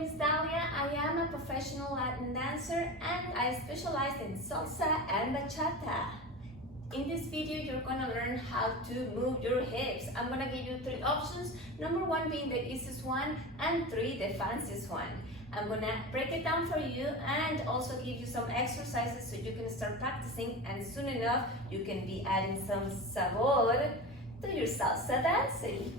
name is Dalia. I am a professional Latin dancer and I specialize in salsa and bachata. In this video, you're gonna learn how to move your hips. I'm gonna give you 3 options. Number 1 being the easiest one and 3 the fanciest one. I'm gonna break it down for you and also give you some exercises so you can start practicing, and soon enough you can be adding some sabor to your salsa dancing.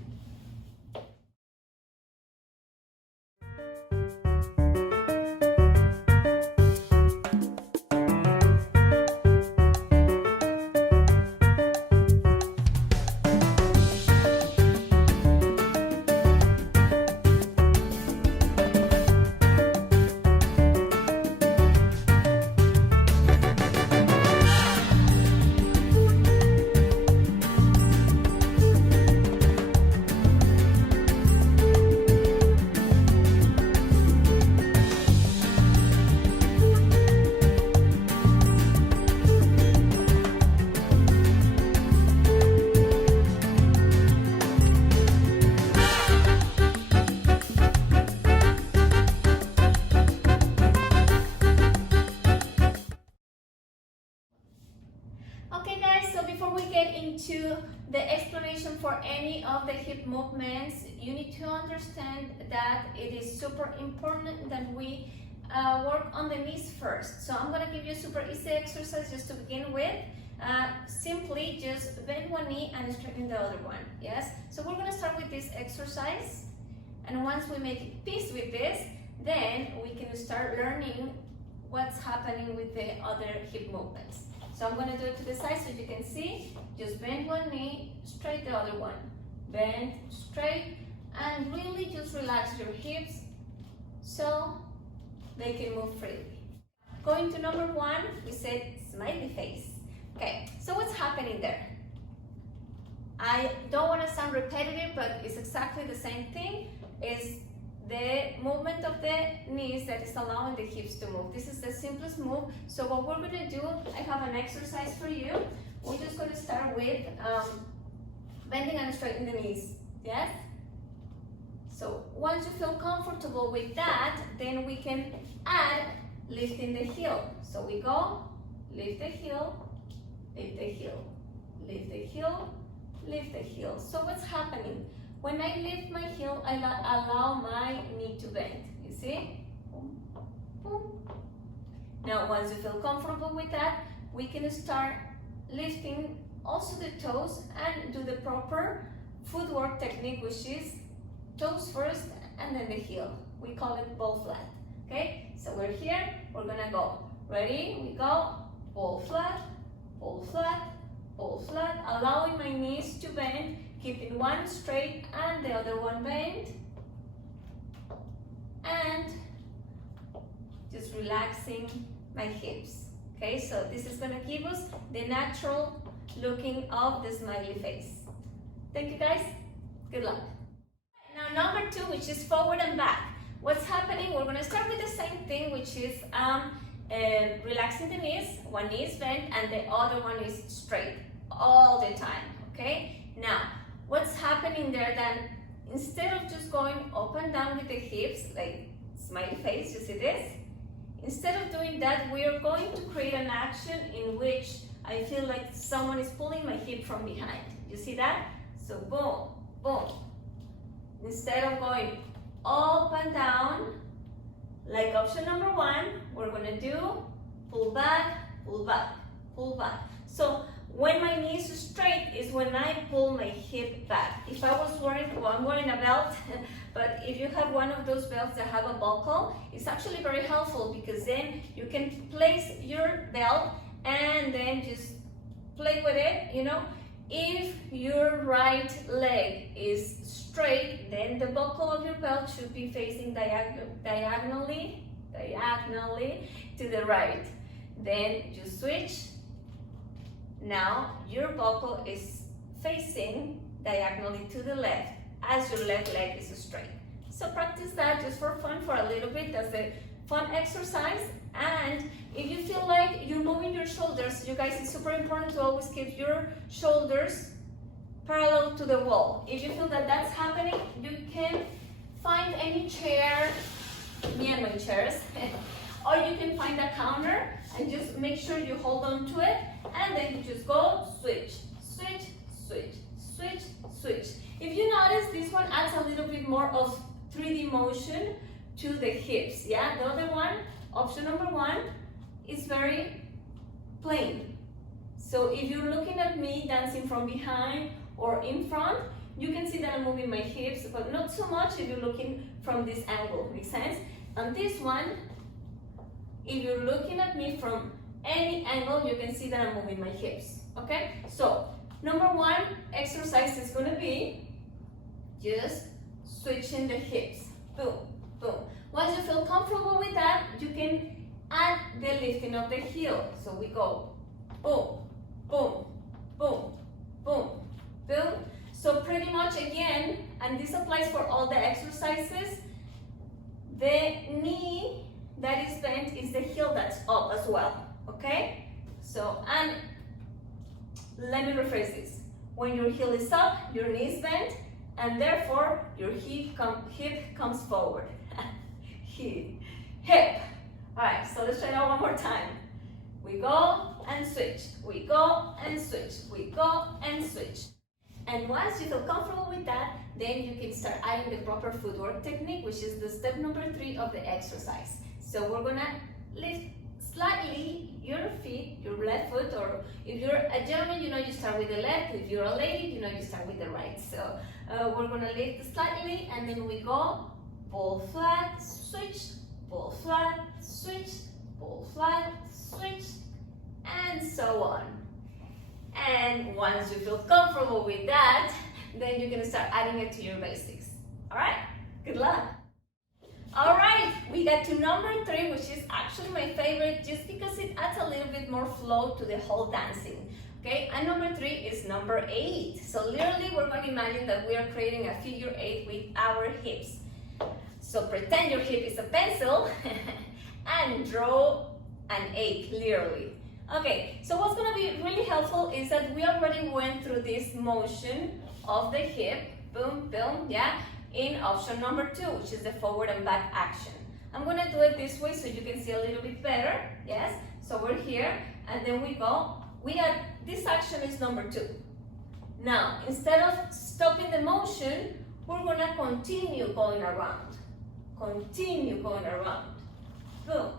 Okay guys, so before we get into the explanation for any of the hip movements, you need to understand that it is super important that we work on the knees first. So I'm going to give you a super easy exercise just to begin with. Simply just bend one knee and straighten the other one. Yes? So we're going to start with this exercise, and once we make peace with this, then we can start learning what's happening with the other hip movements. So I'm going to do it to the side so you can see. Just bend one knee, straight the other one. Bend, straight, and really just relax your hips so they can move freely. Going to number 1, we said smiley face. Okay, so what's happening there? I don't want to sound repetitive, but it's exactly the same thing. It's the movement of the knees that is allowing the hips to move. This is the simplest move. So what we're going to do, I have an exercise for you. We're just going to start with bending and straightening the knees. Yes? So once you feel comfortable with that, then we can add lifting the heel. So we go, lift the heel, lift the heel, lift the heel, lift the heel. So what's happening? When I lift my heel, I allow my knee to bend. You see? Boom, boom. Now, once you feel comfortable with that, we can start lifting also the toes and do the proper footwork technique, which is toes first and then the heel. We call it ball flat. Okay? So we're here. We're gonna go. Ready? We go. Ball flat, ball flat, ball flat. Allowing my knees to bend. Keeping one straight and the other one bent, and just relaxing my hips. Okay, so this is going to give us the natural looking of the smiley face. Thank you guys. Good luck. Now number 2, which is forward and back. What's happening? We're going to start with the same thing, which is relaxing the knees. One knee is bent and the other one is straight all the time. Okay, now what's happening there, then instead of just going up and down with the hips, like smiley face, you see this? Instead of doing that, we are going to create an action in which I feel like someone is pulling my hip from behind. You see that? So boom, boom. Instead of going up and down, like option number 1, we're gonna do pull back, pull back, pull back. So when my knee is straight is when I pull my hip back. If I was wearing, well, I'm wearing a belt, but if you have one of those belts that have a buckle, it's actually very helpful because then you can place your belt and then just play with it, you know. If your right leg is straight, then the buckle of your belt should be facing diagonally to the right. Then you switch. Now your buckle is facing diagonally to the left as your left leg is straight. So practice that just for fun for a little bit. That's a fun exercise. And if you feel like you're moving your shoulders, you guys, it's super important to always keep your shoulders parallel to the wall. If you feel that that's happening, you can find any chair me and my chairs. Or you can find a counter and just make sure you hold on to it, and then you just go switch, switch, switch, switch, switch. If you notice, this one adds a little bit more of 3D motion to the hips, yeah? The other one, option number one, is very plain. So if you're looking at me dancing from behind or in front, you can see that I'm moving my hips, but not so much if you're looking from this angle, make sense? And this one, if you're looking at me from any angle, you can see that I'm moving my hips, okay? So, number one exercise is gonna be just switching the hips, boom, boom. Once you feel comfortable with that, you can add the lifting of the heel. So we go boom, boom, boom, boom, boom. So pretty much again, and this applies for all the exercises, the knee that is bent is the heel that's up as well, okay? So, and let me rephrase this. When your heel is up, your knee is bent, and therefore your hip comes forward. Hip. All right, so let's try that one more time. We go and switch, we go and switch, we go and switch. And once you feel comfortable with that, then you can start adding the proper footwork technique, which is the step number 3 of the exercise. So we're gonna lift slightly your feet, your left foot, or if you're a gentleman, you know you start with the left. If you're a lady, you know you start with the right. So we're gonna lift slightly, and then we go pull flat, switch, pull flat, switch, pull flat, switch, and so on. And once you feel comfortable with that, then you can start adding it to your basics. All right? Good luck. All right, we got to number 3, which is actually my favorite just because it adds a little bit more flow to the whole dancing. Okay, and number 3 is number 8. So literally, we're going to imagine that we are creating a figure 8 with our hips. So pretend your hip is a pencil and draw an 8, literally. Okay, so what's going to be really helpful is that we already went through this motion of the hip, boom, boom, yeah, in option number 2, which is the forward and back action. I'm going to do it this way so you can see a little bit better, yes? So we're here, and then we go. This action is number 2. Now, instead of stopping the motion, we're going to continue going around. Continue going around. Boom.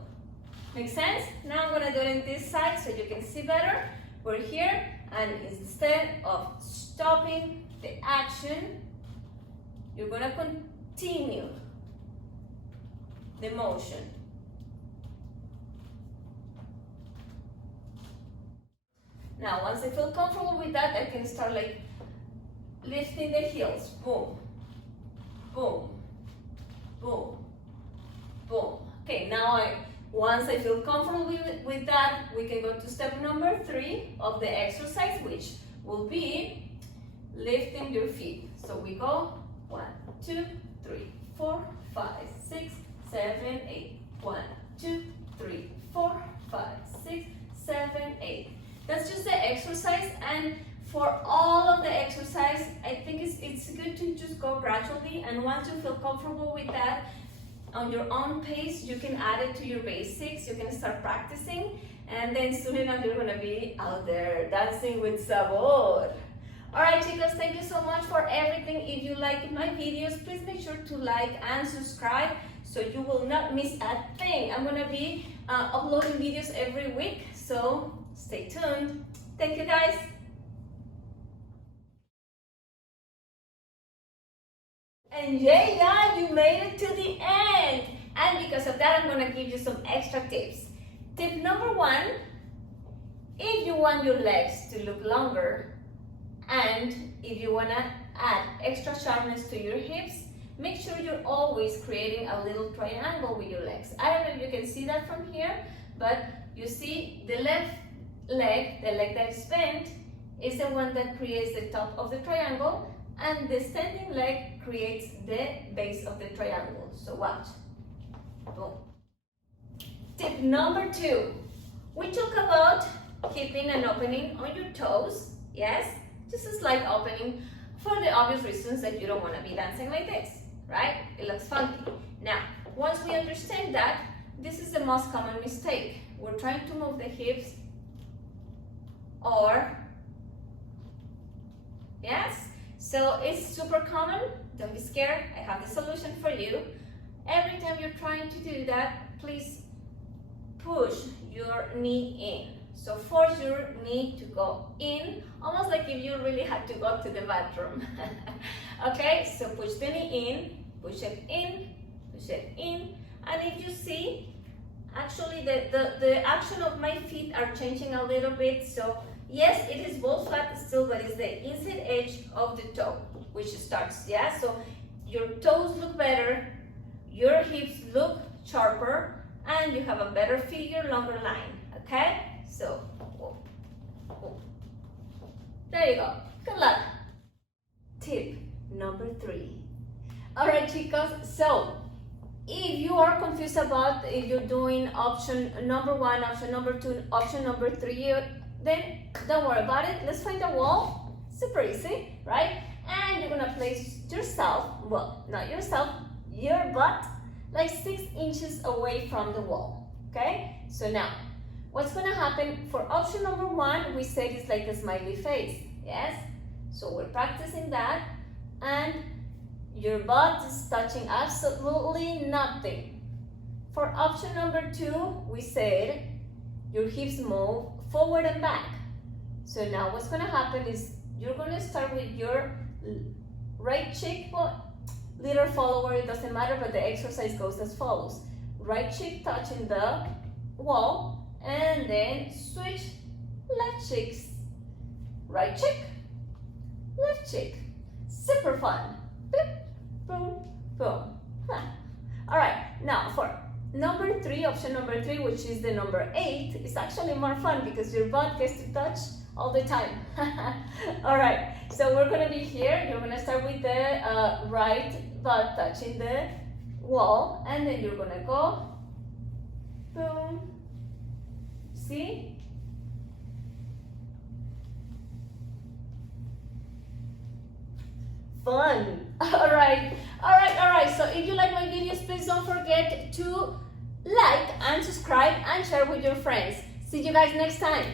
Make sense? Now I'm going to do it on this side so you can see better. We're here, and instead of stopping the action, you're going to continue the motion. Now, once I feel comfortable with that, I can start like lifting the heels. Boom, boom, boom, boom. Okay, now once I feel comfortable with that, we can go to step number 3 of the exercise, which will be lifting your feet. So we go 1, 2, 3, 4, 5, 6, 7, 8. 1, 2, 3, 4, 5, 6, 7, 8. That's just the exercise, and for all of the exercise, I think it's good to just go gradually, and once you feel comfortable with that, on your own pace, you can add it to your basics, you can start practicing, and then soon enough you're gonna be out there dancing with sabor. Alright chicos, thank you so much for everything. If you like my videos, please make sure to like and subscribe so you will not miss a thing. I'm gonna be uploading videos every week, so stay tuned. Thank you guys. And yeah, you made it to the end. And because of that, I'm gonna give you some extra tips. Tip number 1, if you want your legs to look longer, and if you wanna add extra sharpness to your hips, make sure you're always creating a little triangle with your legs. I don't know if you can see that from here, but you see the left leg, the leg that is bent, is the one that creates the top of the triangle, and the standing leg creates the base of the triangle. So watch. Boom. Tip number 2. We talk about keeping an opening on your toes. Yes? Just a slight opening for the obvious reasons that you don't want to be dancing like this, right? It looks funky. Now, once we understand that, this is the most common mistake. We're trying to move the hips, or yes, so it's super common. Don't be scared, I have the solution for you. Every time you're trying to do that, please push your knee in. So force your knee to go in, almost like if you really had to go to the bathroom. Okay, so push the knee in, push it in, push it in. And if you see, actually the action of my feet are changing a little bit. So yes, it is ball flat still, but it's the inside edge of the toe which starts, yeah? So your toes look better, your hips look sharper, and you have a better figure, longer line, okay? So, there you go. Good luck. Tip number 3. All right, chicos, so if you are confused about if you're doing option number 1, option number 2, option number 3, then don't worry about it. Let's find a wall. Super easy, right? And you're gonna place yourself, well, not yourself, your butt, like 6 inches away from the wall, okay? So now, what's gonna happen for option number 1, we said it's like a smiley face, yes? So we're practicing that, and your butt is touching absolutely nothing. For option number 2, we said your hips move forward and back. So now what's gonna happen is you're gonna start with your right cheek, well, leader follower, it doesn't matter, but the exercise goes as follows. Right cheek touching the wall, and then switch left cheeks. Right cheek, left cheek. Super fun. Boop, boom, boom. Huh. All right, now for number 3, option number 3, which is the number 8, it's actually more fun because your butt gets to touch all the time. All right, so we're gonna be here. You're gonna start with the right butt touching the wall, and then you're gonna go, boom, see? Fun. All right. So if you like my videos, please don't forget to like and subscribe and share with your friends. See you guys next time.